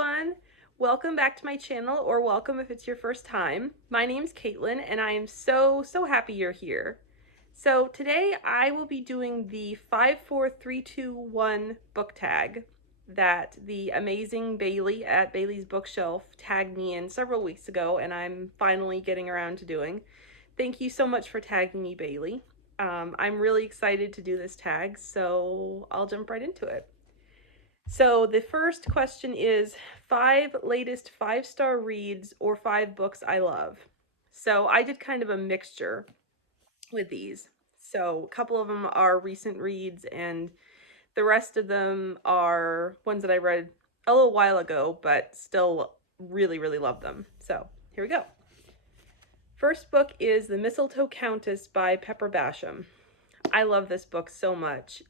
everyone. Welcome back to my channel, or welcome if it's your first time. My name's Caitlyn, and I am so happy you're here. So today I will be doing the 54321 book tag that the amazing Baylie at Baylie's Bookshelf tagged me in several weeks ago, and I'm finally getting around to doing. Thank you so much for tagging me, Baylie. I'm really excited to do this tag, so I'll jump right into it. So the first question is 5 latest 5-star reads or 5 books I love. So I did kind of a mixture with these. So a couple of them are recent reads and the rest of them are ones that I read a little while ago, but still really love them. So here we go. First book is The Mistletoe Countess by Pepper Basham. I love this book so much.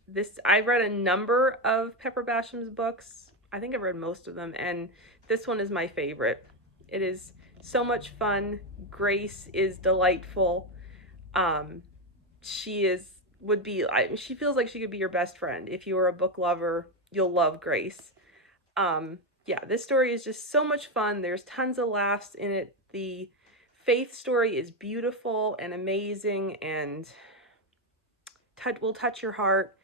I've read a number of Pepper Basham's books. I think I've read most of them, and this one is my favorite. It is so much fun. Grace is delightful. She feels like she could be your best friend. If you are a book lover, you'll love Grace. Yeah, this story is just so much fun. There's tons of laughs in it. The faith story is beautiful and amazing and will touch your heart,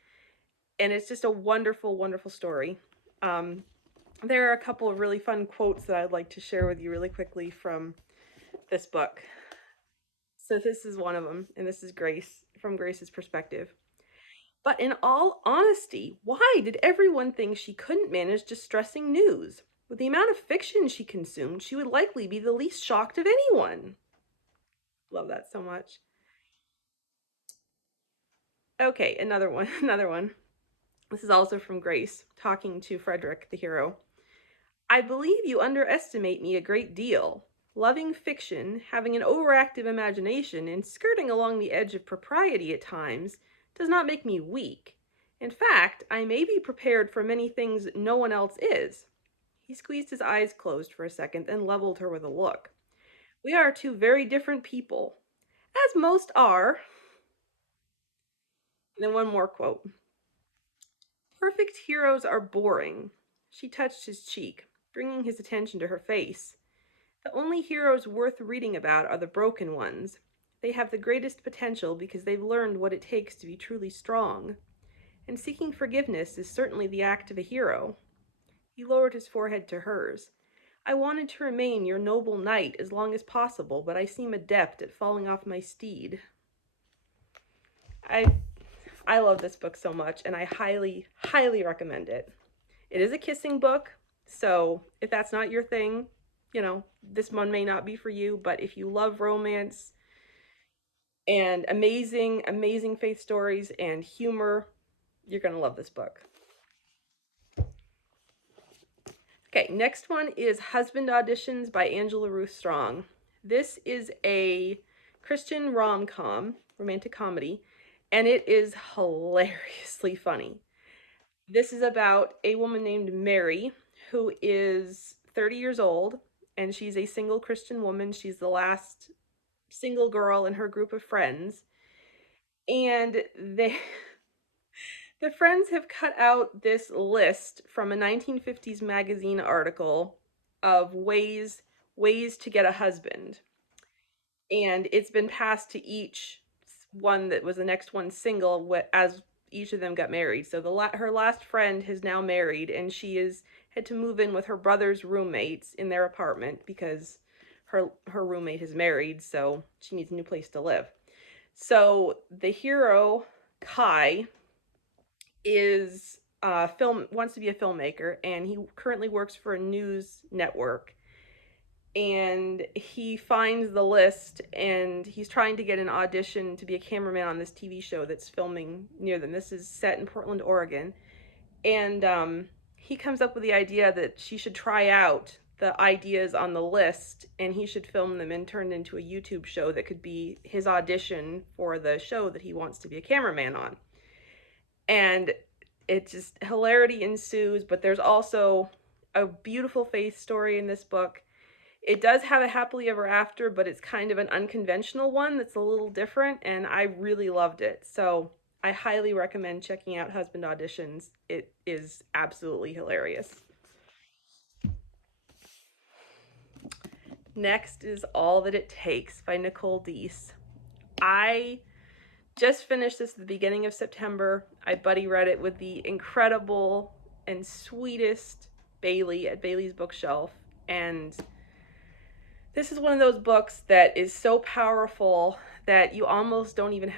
and it's just a wonderful story. There are a couple of really fun quotes that I'd like to share with you really quickly from this book. So this is one of them, and this is Grace, from Grace's perspective. But in all honesty, why did everyone think she couldn't manage distressing news? With the amount of fiction she consumed, she would likely be the least shocked of anyone. Love that so much. Okay, another one. This is also from Grace, talking to Frederick, the hero. I believe you underestimate me a great deal. Loving fiction, having an overactive imagination, and skirting along the edge of propriety at times does not make me weak. In fact, I may be prepared for many things no one else is. He squeezed his eyes closed for a second, then leveled her with a look. We are two very different people, as most are. And then one more quote. Perfect heroes are boring. She touched his cheek, bringing his attention to her face. The only heroes worth reading about are the broken ones. They have the greatest potential because they've learned what it takes to be truly strong. And seeking forgiveness is certainly the act of a hero. He lowered his forehead to hers. I wanted to remain your noble knight as long as possible, but I seem adept at falling off my steed. I love this book so much, and I highly recommend it. It is a kissing book, so if that's not your thing, this one may not be for you, but if you love romance and amazing faith stories and humor, you're going to love this book. Okay, next one is Husband Auditions by Angela Ruth Strong. This is a Christian rom-com, romantic comedy, and it is hilariously funny. This is about a woman named Mary who is 30 years old, and she's a single Christian woman. She's the last single girl in her group of friends. And the friends have cut out this list from a 1950s magazine article of ways to get a husband. And it's been passed to each one that was the next one single as each of them got married. So her last friend has now married, and she had to move in with her brother's roommates in their apartment because her roommate is married, so she needs a new place to live. So the hero, Kai, wants to be a filmmaker, and he currently works for a news network. And he finds the list, and he's trying to get an audition to be a cameraman on this TV show that's filming near them. This is set in Portland, Oregon. And he comes up with the idea that she should try out the ideas on the list, and he should film them and turn it into a YouTube show that could be his audition for the show that he wants to be a cameraman on. And it just, hilarity ensues, but there's also a beautiful faith story in this book. It does have a happily ever after, but it's kind of an unconventional one that's a little different, and I really loved it. So I highly recommend checking out Husband Auditions. It is absolutely hilarious. Next is All That It Takes by Nicole Deese. I just finished this at the beginning of September. I buddy read it with the incredible and sweetest Baylie at Baylie's Bookshelf. And this is one of those books that is so powerful that you almost can't even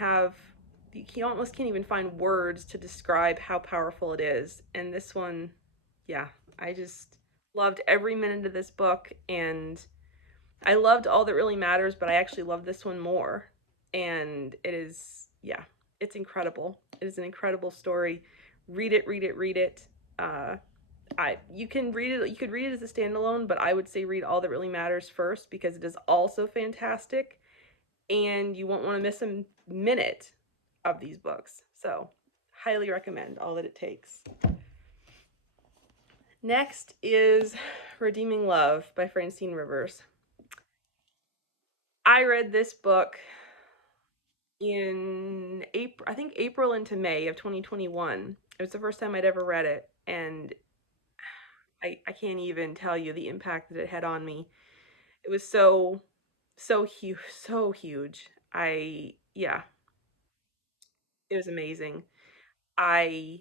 find words to describe how powerful it is. And this one, yeah, I just loved every minute of this book, and I loved All That Really Matters, but I actually love this one more. And it is, yeah, it's incredible. It is an incredible story. Read it, read it, read it. You could read it as a standalone, but I would say read All That Really Matters first, because it is also fantastic, and you won't want to miss a minute of these books. So, highly recommend All That It Takes. Next is Redeeming Love by Francine Rivers. I read this book in April into May of 2021. It was the first time I'd ever read it, and I can't even tell you the impact that it had on me. It was so huge, so huge. Yeah, it was amazing. I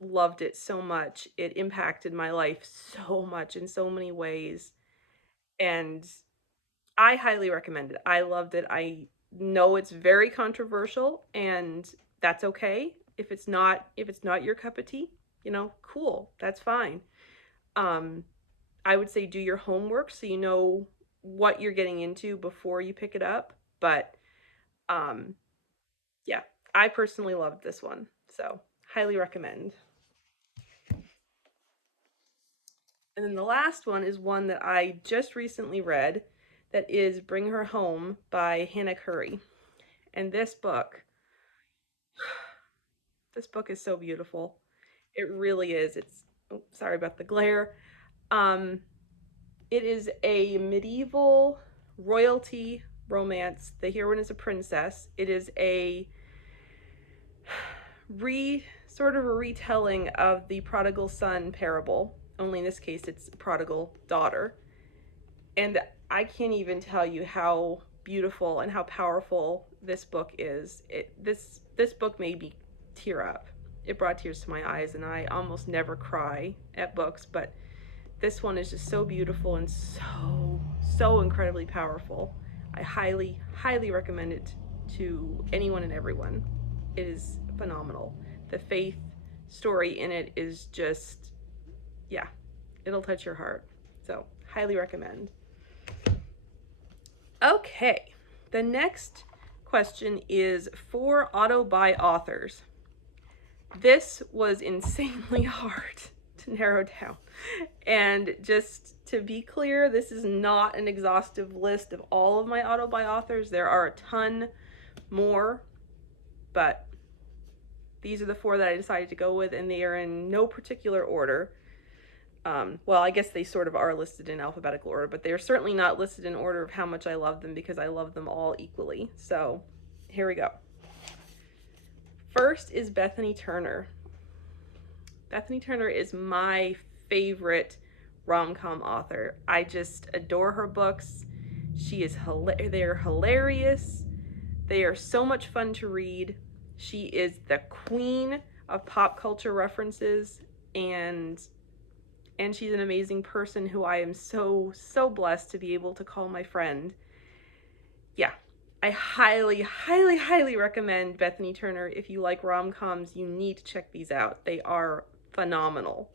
loved it so much. It impacted my life so much in so many ways, and I highly recommend it. I loved it. I know it's very controversial, and that's okay. If it's not your cup of tea, cool. That's fine. Um I would say do your homework so you know what you're getting into before you pick it up, but um yeah, I personally loved this one. So, highly recommend. And then the last one is one that I just recently read, that is Bring Her Home by Hannah Curry. And this book is so beautiful. It really is. Sorry about the glare. Um, it is a medieval royalty romance. The heroine is a princess. It is a sort of a retelling of the prodigal son parable. Only in this case, it's prodigal daughter. And I can't even tell you how beautiful and how powerful this book is. This book made me tear up. It brought tears to my eyes, and I almost never cry at books, but this one is just so beautiful and so incredibly powerful. I highly recommend it to anyone and everyone. It is phenomenal. The faith story in it is just, yeah, it'll touch your heart. So, highly recommend. Okay, the next question is for auto-buy authors. This was insanely hard to narrow down. And just to be clear, this is not an exhaustive list of all of my auto-buy authors. There are a ton more, but these are the 4 that I decided to go with, and they are in no particular order. Well, I guess they sort of are listed in alphabetical order, but they're certainly not listed in order of how much I love them, because I love them all equally. So, here we go. First is Bethany Turner. Bethany Turner is my favorite rom-com author. I just adore her books. They're hilarious. They are so much fun to read. She is the queen of pop culture references, and she's an amazing person who I am so blessed to be able to call my friend. Yeah, I highly recommend Bethany Turner. If you like rom-coms, you need to check these out. They are phenomenal.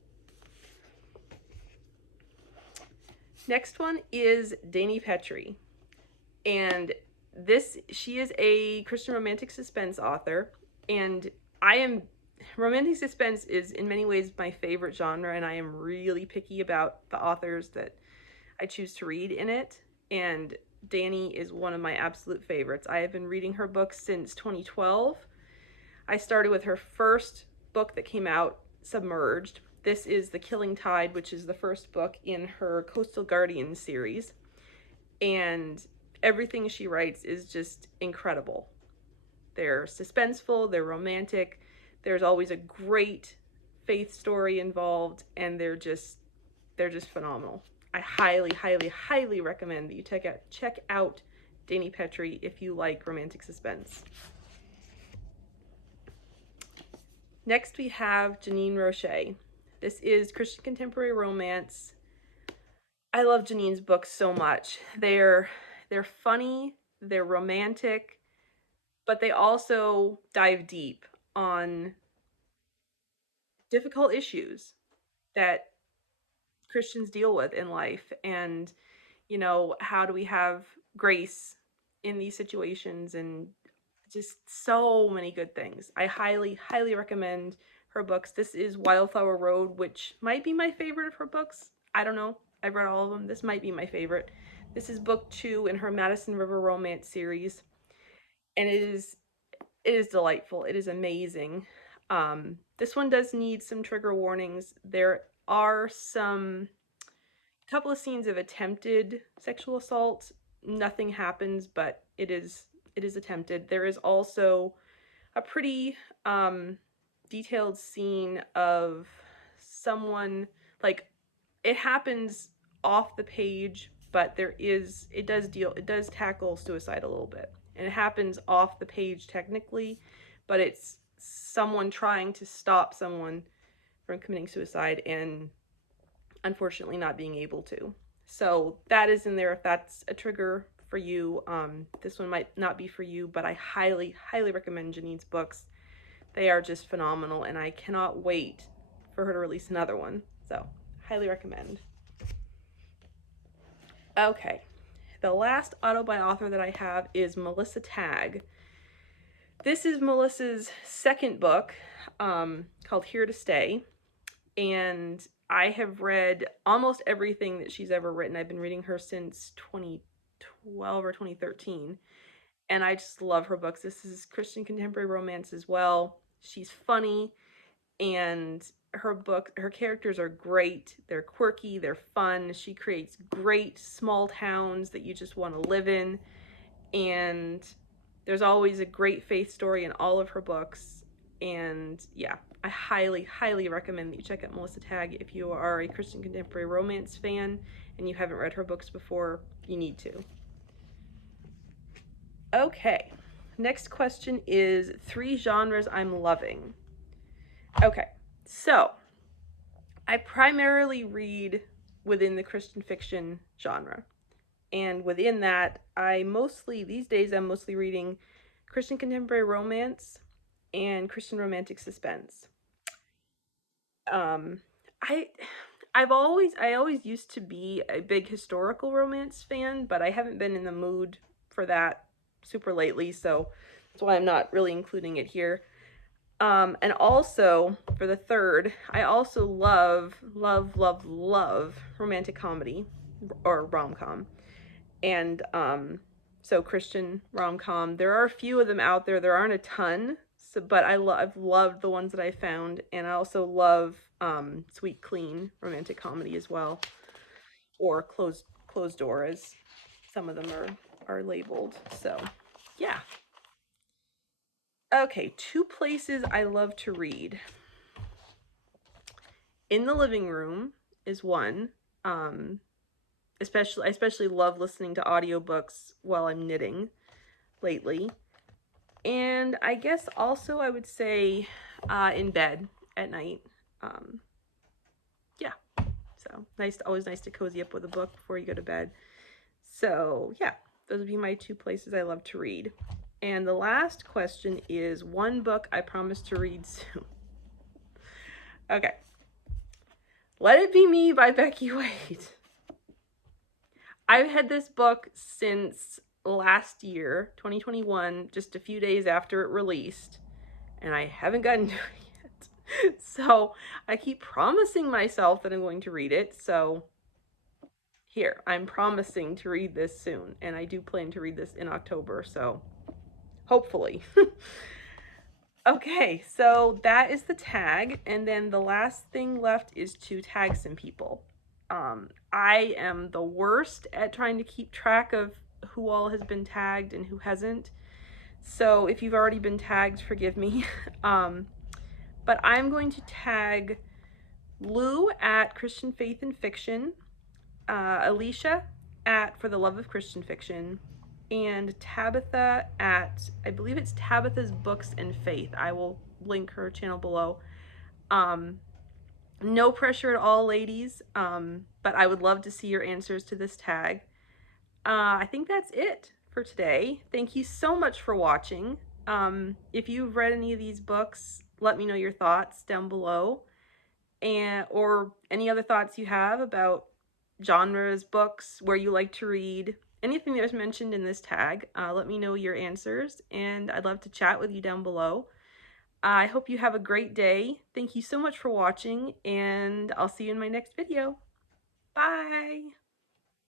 Next one is Dani Petri. And she is a Christian romantic suspense author, and romantic suspense is in many ways my favorite genre, and I am really picky about the authors that I choose to read in it, and Dani is one of my absolute favorites. I have been reading her books since 2012. I started with her first book that came out, Submerged. This is The Killing Tide, which is the first book in her Coastal Guardians series, and everything she writes is just incredible. They're suspenseful, they're romantic, there's always a great faith story involved, and they're just phenomenal. I highly, highly, highly recommend that you check out Dani Petri if you like romantic suspense. Next we have Janine Roche. This is Christian contemporary romance. I love Janine's books so much. They're funny, they're romantic, but they also dive deep on difficult issues that Christians deal with in life, and how do we have grace in these situations, and just so many good things. I highly, highly recommend her books. This is Wildflower Road, which might be my favorite of her books. I don't know. I've read all of them. This might be my favorite. This is book 2 in her Madison River romance series, and it is delightful. It is amazing. This one does need some trigger warnings. There are some couple of scenes of attempted sexual assault. Nothing happens, but it is attempted. There is also a pretty detailed scene of someone, like, it happens off the page, but it does tackle suicide a little bit, and it happens off the page technically, but it's someone trying to stop someone from committing suicide and unfortunately not being able to. So that is in there if that's a trigger for you. This one might not be for you, but I highly, highly recommend Janine's books. They are just phenomenal, and I cannot wait for her to release another one. So highly recommend. Okay, the last auto-buy author that I have is Melissa Tagg. This is Melissa's second book, called Here to Stay, and I have read almost everything that she's ever written. I've been reading her since 2012 or 2013, and I just love her books. This is Christian contemporary romance as well. She's funny, and her characters are great. They're quirky, they're fun. She creates great small towns that you just want to live in, and there's always a great faith story in all of her books. And yeah, I highly, highly recommend that you check out Melissa Tagg if you are a Christian contemporary romance fan and you haven't read her books before. You need to. Okay, next question is 3 genres I'm loving. Okay, so I primarily read within the Christian fiction genre, and within that, these days I'm mostly reading Christian contemporary romance and Christian romantic suspense. Um, I I always used to be a big historical romance fan, but I haven't been in the mood for that super lately, so that's why I'm not really including it here. And also for the third, I also love, love, love, love romantic comedy or rom-com. And so Christian rom-com. There are a few of them out there. There aren't a ton, but I've loved the ones that I found, and I also love sweet, clean romantic comedy as well, or closed door, as some of them are labeled. So yeah. Okay, 2 places I love to read. In the living room is one. I especially love listening to audiobooks while I'm knitting lately. And I guess also I would say in bed at night. Yeah, so always nice to cozy up with a book before you go to bed. So yeah, those would be my 2 places I love to read. And the last question is 1 book I promise to read soon. Okay. Let It Be Me by Becky Wade. I've had this book since last year, 2021, just a few days after it released, and I haven't gotten to it yet. So I keep promising myself that I'm going to read it. So here, I'm promising to read this soon, and I do plan to read this in October, so hopefully. Okay, so that is the tag, and then the last thing left is to tag some people. I am the worst at trying to keep track of who all has been tagged and who hasn't. So if you've already been tagged, forgive me. But I'm going to tag Lou at Christian Faith and Fiction, Alysha at For the Love of Christian Fiction, and Tabitha at, I believe it's Tabitha's Books and Faith. I will link her channel below. No pressure at all, ladies, but I would love to see your answers to this tag. I think that's it for today. Thank you so much for watching. If you've read any of these books, let me know your thoughts down below, or any other thoughts you have about genres, books, where you like to read, anything that was mentioned in this tag. Let me know your answers, and I'd love to chat with you down below. I hope you have a great day. Thank you so much for watching, and I'll see you in my next video. Bye!